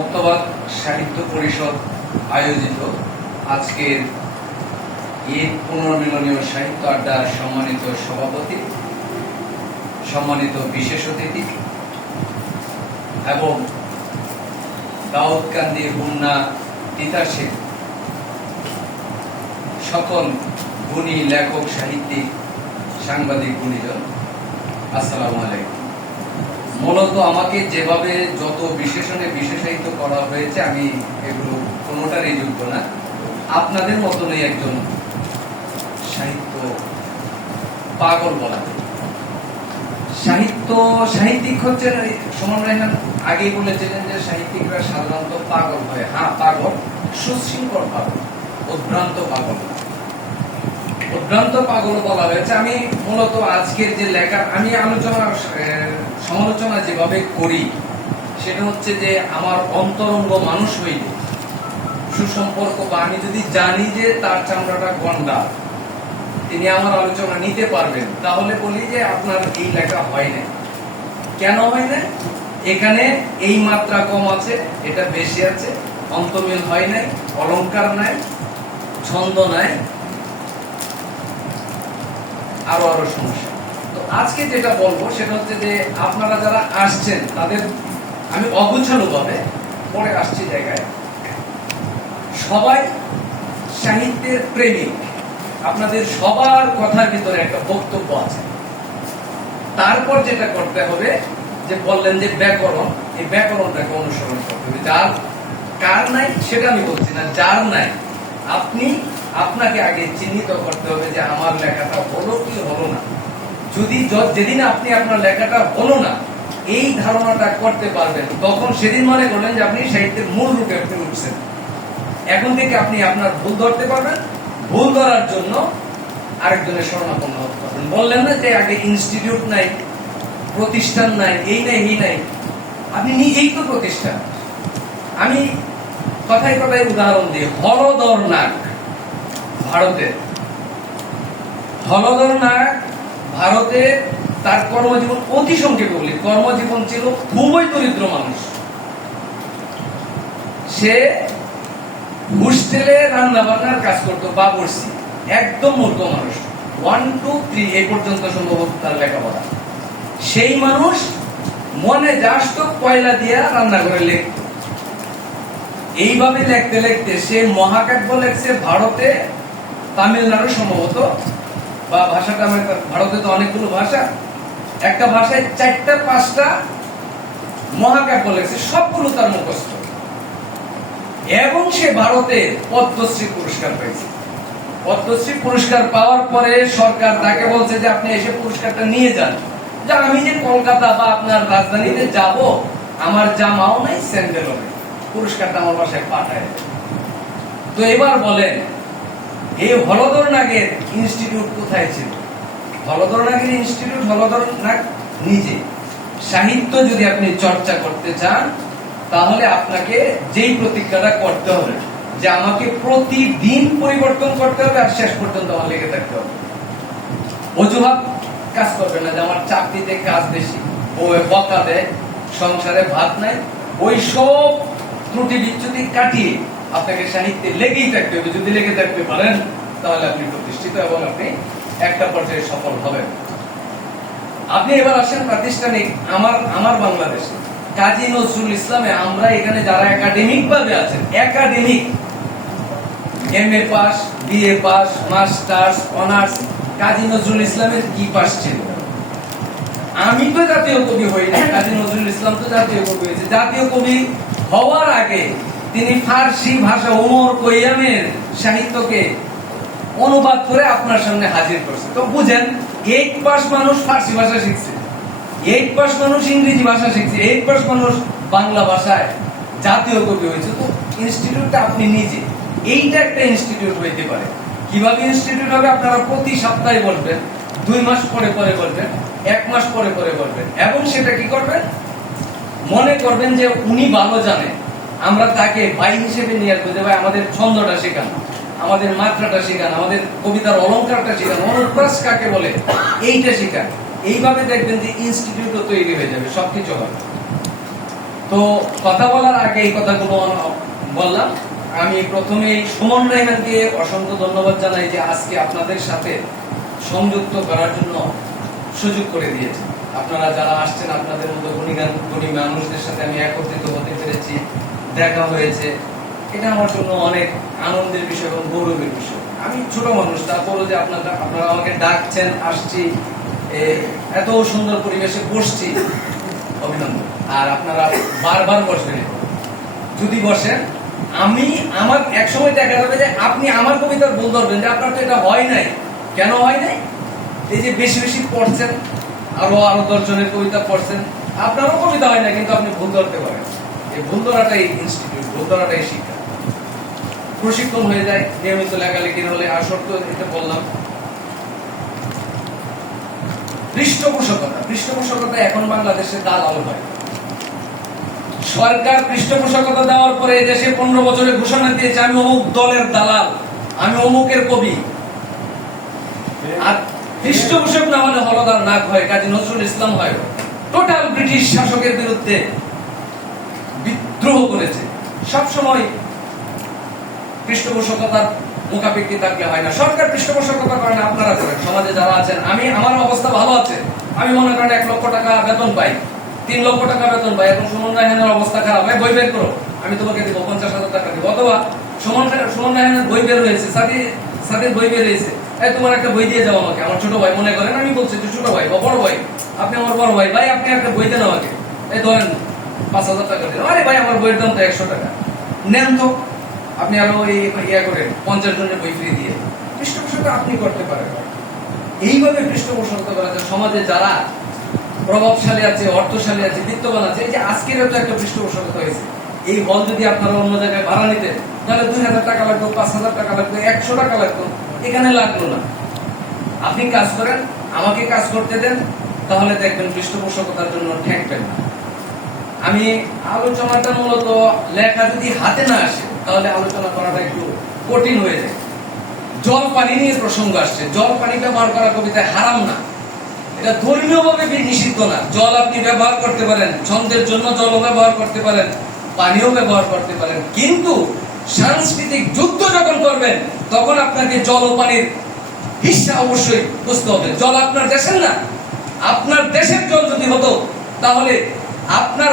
মুক্তবাদ সাহিত্য পরিষদ আয়োজিত আজকের ঈদ পুনর্মিলনীয় সাহিত্য আড্ডার সম্মানিত সভাপতি, সম্মানিত বিশেষ অতিথি এবং দাউদকান্দি হুন্না তিতাসের সকল গুণী লেখক, সাহিত্যিক, সাংবাদিক, গুণীজন, আসসালামু আলাইকুম। মূলত আমাকে যেভাবে যত বিশেষণে বিশেষায়িত করা হয়েছে, আমি এগুলো কোনোটারই যোগ্য না। আপনাদের মতনই একজন সাহিত্য পাগল বলা সাহিত্য, সাহিত্যিক হচ্ছেন সুমন রায়হান আগেই বলেছিলেন যে সাহিত্যিকরা সাধারণত পাগল হয়। হ্যাঁ পাগল। সুশৃঙ্খল পাগল, উদ্ভ্রান্ত পাগল। উদ্ভ্রান্ত পাগল বলা হয়েছে। আমি মূলত আজকের যে লেখা, আমি আলোচনা সমালোচনা যেভাবে করি, সেটা হচ্ছে যে আমার অন্তরঙ্গ মানুষ হইলে সুসম্পর্ক বা আমি যদি জানি যে তার চামড়াটা গন্ডা তিনি আমার আলোচনা নিতে পারবেন, তাহলে বলি যে আপনার এই লেখা হয় না কেন হয় না এখানে এই মাত্রা কম আছে, এটা বেশি আছে অন্তমিল হয় নাই, অলংকার নাই, ছন্দ নাই আরও আরও সমস্যা। তো আজকে যেটা বলব, সেটা হচ্ছে যে আপনারা যারা আসছেন, তাদের আমি অগুছালো ভাবে পরে আসছি জায়গায়। সবাই সাহিত্যের প্রেমিক। আপনাদের সবার কথার ভিতরে একটা বক্তব্য আছে। তারপর যেটা করতে হবে, যে বললেন যে ব্যাকরণ, এই ব্যাকরণটাকে অনুসরণ করতে হবে। যার কার নাই, সেটা আমি বলছি না, যার নাই, আপনি আপনাকে আগে চিহ্নিত করতে হবে যে আমার লেখাটা হলো কি হলো না। যদি যেদিন আপনি আপনার লেখাটা হলো না, এই ধারণাটা করতে পারবেন, তখন সেদিন মনে করলেন যে আপনি সাহিত্যের মূল রূপে আপনি উঠছেন। এখন থেকে আপনি আপনার ভুল ধরতে পারবেন। ভুল ধরার জন্য আরেকজনের শরণাপন্ন হতে পারবেন। বললেন না যে আগে ইনস্টিটিউট নাই, প্রতিষ্ঠান নাই, এই নাই এই নাই। আপনি নিজেই তো প্রতিষ্ঠান। আমি কথায় কথায় উদাহরণ দিই, হরদর নাগ। ভারতের হলদর নাগ ভারতে তার কর্মজীবন অতি সংক্ষেপে বলি। কর্মজীবন ছিল খুবই দরিদ্র মানুষ। সে হোস্টেলে রান্না বান্নার কাজ করতো বাবরসি একদম মূর্খ মানুষ। ওয়ান টু থ্রি এই পর্যন্ত সম্ভবত তার লেখাপড়া। সেই মানুষ মনে জাস্ট কয়লা দিয়া রান্না করে লিখত। এইভাবে লিখতে লিখতে সে মহাকাব্য লেখছে ভারতে তামিলনাড়ু সম্ভবত, বা ভাষাটা আমার ভারতে তো অনেকগুলো ভাষা। একটা ভাষায় চারটা, পাঁচটা মহাকাব্য লেখছে, সবগুলো তার মুখস্থ। এবং সে ভারতে পদ্মশ্রী পুরস্কার পেয়েছে। পদ্মশ্রী পুরস্কার পাওয়ার পরে সরকার তাকে বলছে যে আপনি এসে পুরস্কারটা নিয়ে যান। যে আমি যে কলকাতা বা আপনার রাজধানীতে যাব, আমার জামাও নাই, স্যান্ডেলও নেই। পুরস্কারটা আমার বাসায় পাঠায় তো এবার বলেন এই হলদর নাগের ইনস্টিটিউট কোথায় ছিল? হলদর নাগের ইনস্টিটিউট হলদর নাগ নিজে। সাহিত্য যদি আপনি চর্চা করতে চান, তাহলে আপনাকে যেই প্রতিজ্ঞাটা করতে হবে, যে আমাকে প্রতিদিন পরিবর্তন করতে হবে আর শেষ পর্যন্ত আমার লেগে থাকতে হবে। অজুহাত কাজ করবে না যে আমার চাকরিতে কাজ বেশি ও বকা দেয়, সংসারে ভাত নাই ওই সব ত্রুটি বিচ্যুতি কাটিয়ে আপনাকে সাহিত্যে লেগেই থাকতে হবে। যদি লেগে থাকতে পারেন, তাহলে আপনি প্রতিষ্ঠিত এবং আপনি একটা পর্যায়ে সফল হবেন। আপনি এবার আসেন প্রাতিষ্ঠানিক আমার আমার বাংলাদেশে। কাজী নজরুল ইসলামে আমরা এখানে যারা একাডেমিক ভাবে আছেন, academic M A pass BA pass, masters, honours, Kazi Nazrul ইসলামের কি পাস ছিল? আমি তো জাতীয় কবি হই না কাজী নজরুল ইসলাম তো জাতীয় কবি হয়েছে। জাতীয় কবি হওয়ার আগে তিনি ফার্সি ভাষা ওমর কৈয়ামের সাহিত্যকে অনুবাদ করে আপনার সামনে হাজির করছে। তো বুঝেন এইট পাস মানুষ ফার্সি ভাষা শিখছে এইট পাস মানুষ ইংরেজি ভাষা শিখছে এইট পাস মানুষ বাংলা ভাষায় জাতীয় কবি হয়েছে। তো ইনস্টিটিউটটা আপনি নিজে, এইটা একটা ইনস্টিটিউট হইতে পারে। কীভাবে ইনস্টিটিউট হবে আপনারা প্রতি সপ্তাহে বলবেন, দুই মাস পরে পরে বলবেন, এক মাস পরে পরে বলবেন, এবং সেটা কি করবেন? মনে করবেন যে উনি ভালো জানেন। আমরা তাকে ভাই হিসেবে নিয়ে আসব যে ভাই আমাদের ছন্দটা শেখান, আমাদের মাত্রাটা শেখান, আমাদের কবিতার অলংকারটা শেখান। অনুপ্রাস কাকে বলে? এইটা শেখান। এইভাবে দেখবেন যে ইনস্টিটিউটও তৈরি হয়ে যাবে, সবকিছু হবে। তো কথা বলার আগে এই কথাগুলো বললাম। আমি প্রথমেই সুমন রায়হানকে অসংখ্য ধন্যবাদ জানাই যে আজকে আপনাদের সাথে সংযুক্ত করার জন্য সুযোগ করে দিয়েছে। আপনারা যারা আসছেন, আপনাদের মতো গুণী মানুষদের সাথে আমি একত্রিত হতে পেরেছি। দেখা হয়েছে। এটা আমার জন্য অনেক আনন্দের বিষয় এবং গৌরবের বিষয়। আমি ছোট মানুষ, তারপরও যে আপনারা আপনারা আমাকে ডাকছেন, আসছি এত সুন্দর পরিবেশে বসছি, অভিনন্দন। আর আপনারা বারবার বসবেন যদি বসেন, আমি আমার এক সময় দেখা যাবে যে আপনি আমার কবিতার ভুল ধরবেন, যে আপনার তো এটা হয় নাই। কেন হয় নাই? এই যে বেশি বেশি পড়ছেন, আরও আরও দশজনের কবিতা পড়ছেন, আপনারও কবিতা হয় না কিন্তু আপনি ভুল ধরতে পারেন। ধরাটাই ইনস্টিটিউট শিক্ষা। প্রশিক্ষণ হয়ে যায়, নিয়মিত লেখালেখির হলে এটা বললাম। পৃষ্ঠপোষকতা পৃষ্ঠপোষকতা এখন বাংলাদেশে দালাল হয়। সরকার পৃষ্ঠপোষকতা দেওয়ার পরে দেশে পনেরো বছরে ঘোষণা দিয়েছে, আমি অমুক দলের দালাল, আমি অমুকের কবি। আর পৃষ্ঠপোষক না হলে হলদার নাক হয়, কাজী নজরুল ইসলাম হয়। টোটাল ব্রিটিশ শাসকের বিরুদ্ধে বিদ্রোহ করেছে। সব সময় পৃষ্ঠপোষকতার মুখাপেক্ষি থাকলে হয় না। সরকার পৃষ্ঠপোষকতা করে না, আপনারা করেন। সমাজে যারা আছেন, আমি, আমার অবস্থা ভালো আছে। আমি মনে করেন এক লক্ষ টাকা বেতন পাই। তিন লক্ষ টাকা বেতন পাই। এখন সুমন রায়হানের অবস্থা খারাপ। হয় বই বের করো। আমি তোমাকে দিব, পঞ্চাশ হাজার টাকা দিব। অথবা সুমন সুমন রায়হানের বই বের হয়েছে। সাথে সাথে বই বের হয়েছে। এই তোমার একটা বই দিয়ে যাও আমাকে। আমার ছোট ভাই মনে করেন, আমি বলছি ছোট ভাই বা বড় ভাই। আপনি আমার বড় ভাই। ভাই, আপনি একটা বই দেন আমাকে। এই ধরেন পাঁচ হাজার টাকা দিন আরে ভাই, আমার বইয়ের দাম তো একশো টাকা। নেন তো। আপনি আরও ইয়া করেন, পঞ্চাশ জনের বই ফ্রি দিয়ে। আপনি করতে পারেন। এইভাবে করা যায়। সমাজে যারা প্রভাবশালী আছে, অর্থশালী আছে, বিত্তবান আছে, এই যে আজকের তো একটা পৃষ্ঠপোষকতা হয়েছে। এই হল যদি আপনারা অন্য জায়গায় ভাড়া নিতেন, তাহলে দুই হাজার টাকা লাগতো, পাঁচ হাজার টাকা লাগতো, একশো টাকা লাগতো। এখানে লাগল না। আপনি কাজ করেন, আমাকে কাজ করতে দেন, তাহলে দেখবেন পৃষ্ঠপোষকতার জন্য না আমি আলোচনাটা মূলত লেখা যদি হাতে না আসে, তাহলে আলোচনা করাটা একটু কঠিন হয়ে যায়। জল পানি নিয়ে প্রসঙ্গ আসছে। জল পানি ব্যবহার করা কবিতায় হারাম না। এটা ধর্মীয় ভাবে নিষিদ্ধ না? জল আপনি ব্যবহার করতে পারেন, ছন্দের জন্য জল ব্যবহার করতে পারেন, পানিও ব্যবহার করতে পারেন। কিন্তু সাংস্কৃতিক যুদ্ধ যখন করবেন, তখন আপনাকে জল ও পানির হিসা অবশ্যই বুঝতে হবে। জল আপনার দেশের না। আপনার দেশের জল যদি হতো, তাহলে আপনার